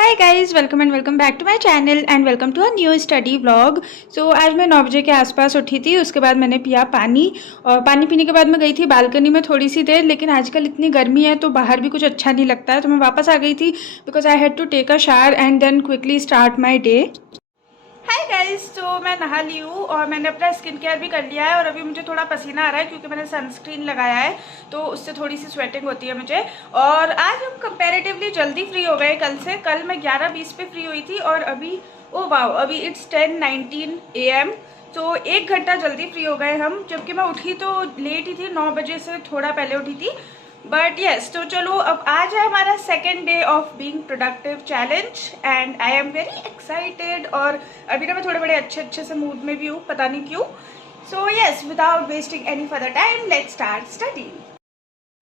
Hi guys, welcome and welcome back to my channel and welcome to a new study vlog. So आज मैं 9 बजे के आसपास उठी थी। उसके बाद मैंने पिया पानी और पानी पीने के बाद मैं गई थी बालकनी में थोड़ी सी देर। लेकिन आजकल इतनी गर्मी है तो बाहर भी कुछ अच्छा नहीं लगता है, तो मैं वापस आ गई थी because I had to take a shower and then quickly start my day. Hi guys, तो मैं नहा ली हूँ और मैंने अपना स्किन केयर भी कर लिया है और अभी मुझे थोड़ा पसीना आ रहा है क्योंकि मैंने सनस्क्रीन लगाया है, तो उससे थोड़ी सी स्वेटिंग होती है मुझे। और आज हम कंपैरेटिवली जल्दी फ्री हो गए कल से। कल मैं 11:20 पे फ्री हुई थी और अभी ओ वाओ, अभी इट्स 10:19 AM। तो 1 घंटा जल्दी फ्री हो गए हम, जबकि मैं उठी तो लेट ही थी, 9 बजे से थोड़ा पहले उठी थी। बट येस, तो चलो अब आज है हमारा second day of being productive challenge and I am very excited. और अभी ना मैं थोड़े बड़े अच्छे से मूड में भी हूँ, पता नहीं क्यों। So yes, without wasting any further time let's start study.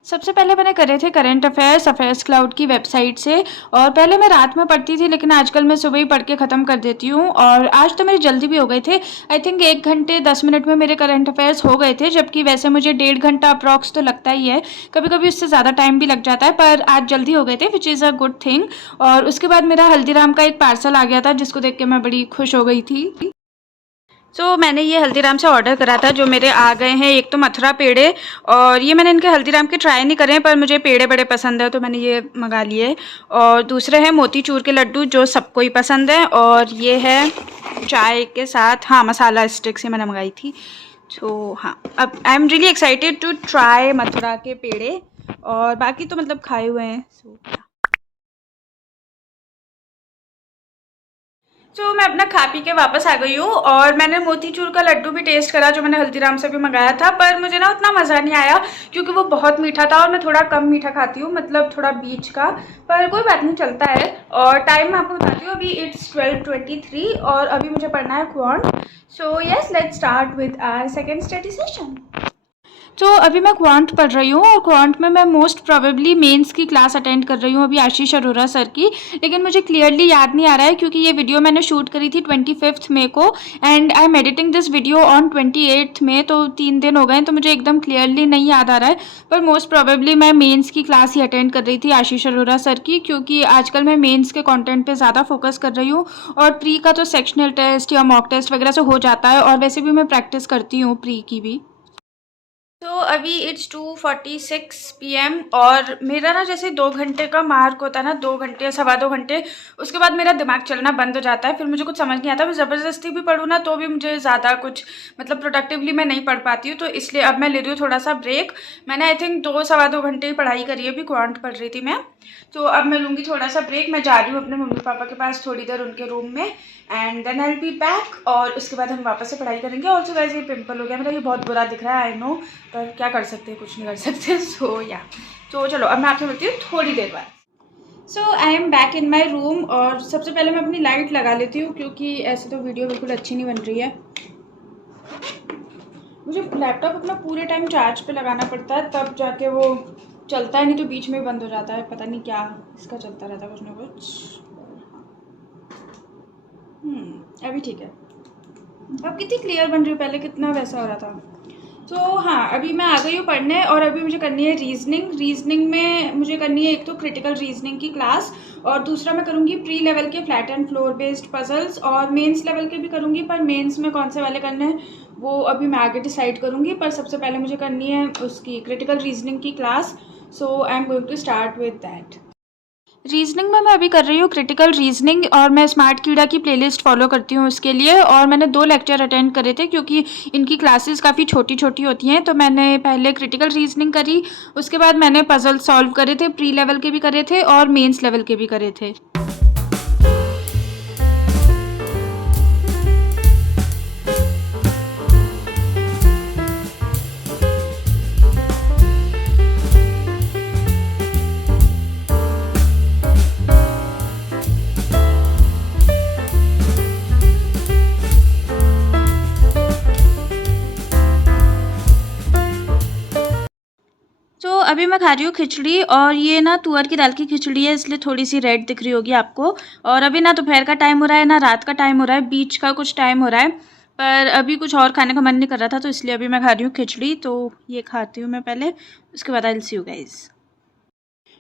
सबसे पहले मैंने करे थे करंट अफेयर्स क्लाउड की वेबसाइट से। और पहले मैं रात में पढ़ती थी लेकिन आजकल मैं सुबह ही पढ़ के ख़त्म कर देती हूँ। और आज तो मेरे जल्दी भी हो गए थे। आई थिंक 1 घंटे 10 मिनट में मेरे करंट अफेयर्स हो गए थे, जबकि वैसे मुझे 1.5 घंटा अप्रॉक्स तो लगता ही है। कभी कभी उससे ज़्यादा टाइम भी लग जाता है, पर आज जल्दी हो गए थे, which is a good thing. और उसके बाद मेरा हल्दीराम का एक पार्सल आ गया था जिसको देख के मैं बड़ी खुश हो गई थी। मैंने ये हल्दीराम से ऑर्डर करा था, जो मेरे आ गए हैं। एक तो मथुरा पेड़े, और ये मैंने इनके हल्दीराम के ट्राई नहीं करे हैं, पर मुझे पेड़े बड़े पसंद है तो मैंने ये मंगा लिए। और दूसरे हैं मोतीचूर के लड्डू, जो सबको ही पसंद है। और ये है चाय के साथ, हाँ, मसाला स्टिक्स से मैंने मंगाई थी। हाँ, अब I am really excited to try Mathura के पेड़े। और बाकी तो मतलब खाए हुए हैं। तो मैं अपना खा पी के वापस आ गई हूँ और मैंने मोतीचूर का लड्डू भी टेस्ट करा, जो मैंने हल्दीराम से भी मंगाया था। पर मुझे ना उतना मज़ा नहीं आया क्योंकि वो बहुत मीठा था और मैं थोड़ा कम मीठा खाती हूँ, मतलब थोड़ा बीच का। पर कोई बात नहीं, चलता है। और टाइम मैं आपको बताती हूँ, अभी इट्स 12:23 और अभी मुझे पढ़ना है quant. So yes, let's start with our second study session. तो अभी मैं क्वांट पढ़ रही हूँ और क्वांट में मैं मोस्ट प्रोबेबली मेंस की क्लास अटेंड कर रही हूँ अभी, आशीष अरोरा सर की। लेकिन मुझे क्लियरली याद नहीं आ रहा है क्योंकि ये वीडियो मैंने शूट करी थी 25 मई को and I am editing this video on 28 मई, तो 3 दिन हो गए, तो मुझे एकदम क्लियरली नहीं याद आ रहा है। पर मोस्ट प्रोबेबली मैं मेंस की क्लास ही अटेंड कर रही थी आशीष अरोरा सर की, क्योंकि आजकल मैं मेंस के कंटेंट पे ज़्यादा फोकस कर रही हूँ। और प्री का तो सेक्शनल टेस्ट या मॉक टेस्ट वगैरह से हो जाता है, और वैसे भी मैं प्रैक्टिस करती हूँ प्री की भी। तो अभी इट्स 2:46 PM और मेरा ना जैसे 2 घंटे का मार्क होता है ना, 2 घंटे 2.25 घंटे, उसके बाद मेरा दिमाग चलना बंद हो जाता है। फिर मुझे कुछ समझ नहीं आता। मैं ज़बरदस्ती भी पढ़ूँ ना तो भी मुझे ज़्यादा कुछ मतलब प्रोडक्टिवली मैं नहीं पढ़ पाती हूँ, तो इसलिए अब मैं ले रही हूँ थोड़ा सा ब्रेक। मैंने आई थिंक 2 2.25 घंटे ही पढ़ाई करी है, अभी क्वांट पढ़ रही थी मैं। तो अब मैं लूँगी थोड़ा सा ब्रेक। मैं जा रही हूँ अपने मम्मी पापा के पास थोड़ी देर उनके रूम में and then I will be back, और उसके बाद हम वापस से पढ़ाई करेंगे। ऑल्सो गाइस, ये पिंपल हो गया मेरा, ये बहुत बुरा दिख रहा है, आई नो, पर क्या कर सकते हैं, कुछ नहीं कर सकते। तो चलो अब मैं आपसे मिलती हूँ थोड़ी देर बाद। So I am back in my room और सबसे पहले मैं अपनी लाइट लगा लेती हूँ क्योंकि ऐसे तो वीडियो बिल्कुल अच्छी नहीं बन रही है। मुझे लैपटॉप अपना पूरे टाइम चार्ज पे लगाना पड़ता है, तब जाके वो चलता है, नहीं तो बीच में बंद हो जाता है। पता नहीं क्या इसका चलता रहता है, कुछ ना कुछ। अभी ठीक है। अब कितनी क्लियर बन रही हूँ, पहले कितना वैसा हो रहा था। तो हाँ, अभी मैं आ गई हूँ पढ़ने और अभी मुझे करनी है रीजनिंग में मुझे करनी है एक तो क्रिटिकल रीजनिंग की क्लास, और दूसरा मैं करूँगी प्री लेवल के flat and floor based puzzles, और मेंस लेवल के भी करूँगी। पर मेंस में कौन से वाले करने हैं वो अभी मैं आगे डिसाइड करूँगी, पर सबसे पहले मुझे करनी है उसकी क्रिटिकल रीजनिंग की class. So I am going to start with that. Reasoning में मैं अभी कर रही हूँ क्रिटिकल रीजनिंग, और मैं स्मार्ट कीड़ा की प्लेलिस्ट फॉलो करती हूँ उसके लिए। और मैंने 2 लेक्चर अटेंड करे थे क्योंकि इनकी क्लासेस काफ़ी छोटी छोटी होती हैं। तो मैंने पहले क्रिटिकल रीजनिंग करी, उसके बाद मैंने पजल सॉल्व करे थे, प्री लेवल के भी करे थे और मेंस लेवल के भी करे थे। तो अभी मैं खा रही हूँ खिचड़ी, और ये ना तुअर की दाल की खिचड़ी है, इसलिए थोड़ी सी रेड दिख रही होगी आपको। और अभी ना दोपहर का टाइम हो रहा है ना रात का टाइम हो रहा है, बीच का कुछ टाइम हो रहा है। पर अभी कुछ और खाने का मन नहीं कर रहा था, तो इसलिए अभी मैं खा रही हूँ खिचड़ी। तो ये खाती हूँ मैं पहले, उसके बाद आई विल सी यू गाइस।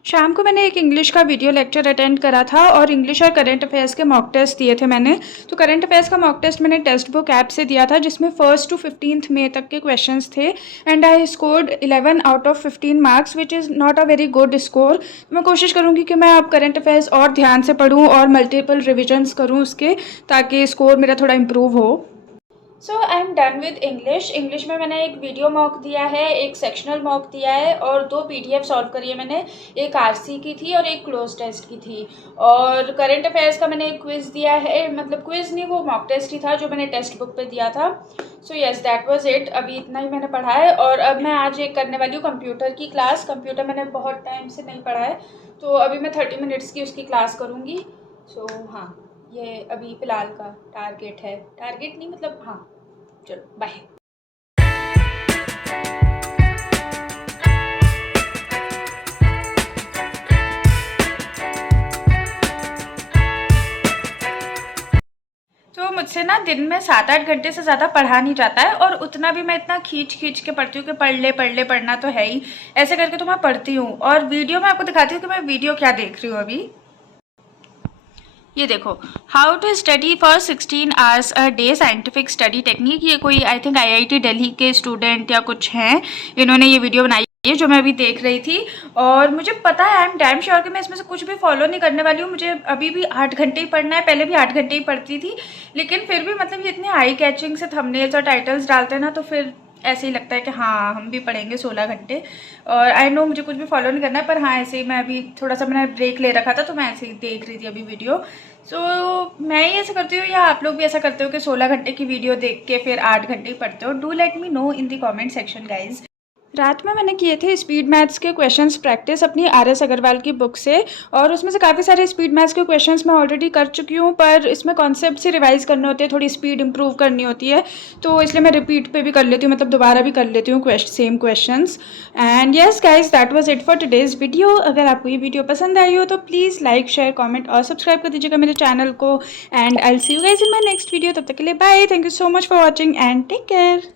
शाम को मैंने एक इंग्लिश का वीडियो लेक्चर अटेंड करा था और इंग्लिश और करंट अफेयर्स के मॉक टेस्ट दिए थे मैंने। तो करंट अफेयर्स का मॉक टेस्ट मैंने टेक्स्ट बुक ऐप से दिया था, जिसमें 1 to 15 मई तक के क्वेश्चंस थे and I scored 11 out of 15 marks, which is not a very good score. मैं कोशिश करूँगी कि मैं अब करंट अफेयर्स और ध्यान से पढूँ और मल्टीपल रिविजन्स करूँ उसके, ताकि स्कोर मेरा थोड़ा इम्प्रूव हो। So I am done with English में मैंने एक वीडियो मॉक दिया है, एक सेक्शनल मॉक दिया है और 2 PDF सॉल्व करी है मैंने। एक RC की थी और एक क्लोज टेस्ट की थी। और करंट अफेयर्स का मैंने एक क्विज़ दिया है, मतलब क्विज़ नहीं, वो मॉक टेस्ट ही था जो मैंने टेक्स्ट बुक पे दिया था। So yes, that was it. अभी इतना ही मैंने पढ़ा है और अब मैं आज एक करने वाली हूँ कंप्यूटर की क्लास। कंप्यूटर मैंने बहुत टाइम से नहीं पढ़ा है, तो अभी मैं 30 मिनट्स की उसकी क्लास करूँगी। सो हाँ, ये अभी फ़िलहाल का टारगेट है। टारगेट नहीं, मतलब हाँ, चलो बाय। तो मुझसे ना दिन में 7-8 घंटे से ज़्यादा पढ़ा नहीं जाता है, और उतना भी मैं इतना खींच के पढ़ती हूँ कि पढ़ ले पढ़ना तो है ही, ऐसे करके तो मैं पढ़ती हूँ। और वीडियो मैं आपको दिखाती हूँ कि मैं वीडियो क्या देख रही हूँ अभी। ये देखो, how to study for 16 hours a day, scientific study technique. ये कोई आई थिंक IIT दिल्ली के स्टूडेंट या कुछ हैं, इन्होंने ये वीडियो बनाई है जो मैं अभी देख रही थी। और मुझे पता है, आई एम डैम श्योर कि मैं इसमें से कुछ भी फॉलो नहीं करने वाली हूँ। मुझे अभी भी 8 घंटे ही पढ़ना है, पहले भी 8 घंटे ही पढ़ती थी, लेकिन फिर भी मतलब ये इतने आई कैचिंग से थंबनेल्स और टाइटल्स डालते हैं ना, तो फिर ऐसे ही लगता है कि हाँ हम भी पढ़ेंगे 16 घंटे। और आई नो मुझे कुछ भी फॉलो नहीं करना है, पर हाँ ऐसे ही मैं अभी थोड़ा सा मैंने ब्रेक ले रखा था, तो मैं ऐसे ही देख रही थी अभी वीडियो। सो मैं ही ऐसा करती हूँ या आप लोग भी ऐसा करते हो कि 16 घंटे की वीडियो देख के फिर 8 घंटे ही पढ़ते हो? Do let me know in the comment section guys. रात में मैंने किए थे स्पीड मैथ्स के क्वेश्चंस प्रैक्टिस अपनी RS अग्रवाल की बुक से, और उसमें से काफ़ी सारे स्पीड मैथ्स के क्वेश्चंस मैं ऑलरेडी कर चुकी हूँ, पर इसमें कॉन्सेप्ट से रिवाइज करने होते हैं, थोड़ी स्पीड इंप्रूव करनी होती है, तो इसलिए मैं रिपीट पे भी कर लेती हूँ, मतलब दोबारा भी कर लेती हूँ same questions. And yes guys, that was it for today's video. अगर आपको ये वीडियो पसंद आई हो तो प्लीज़ लाइक, शेयर, कॉमेंट और सब्सक्राइब कर दीजिएगा मेरे चैनल को। And I will see you guys in my next video. तब तक के लिए bye, thank you so much for watching and take care.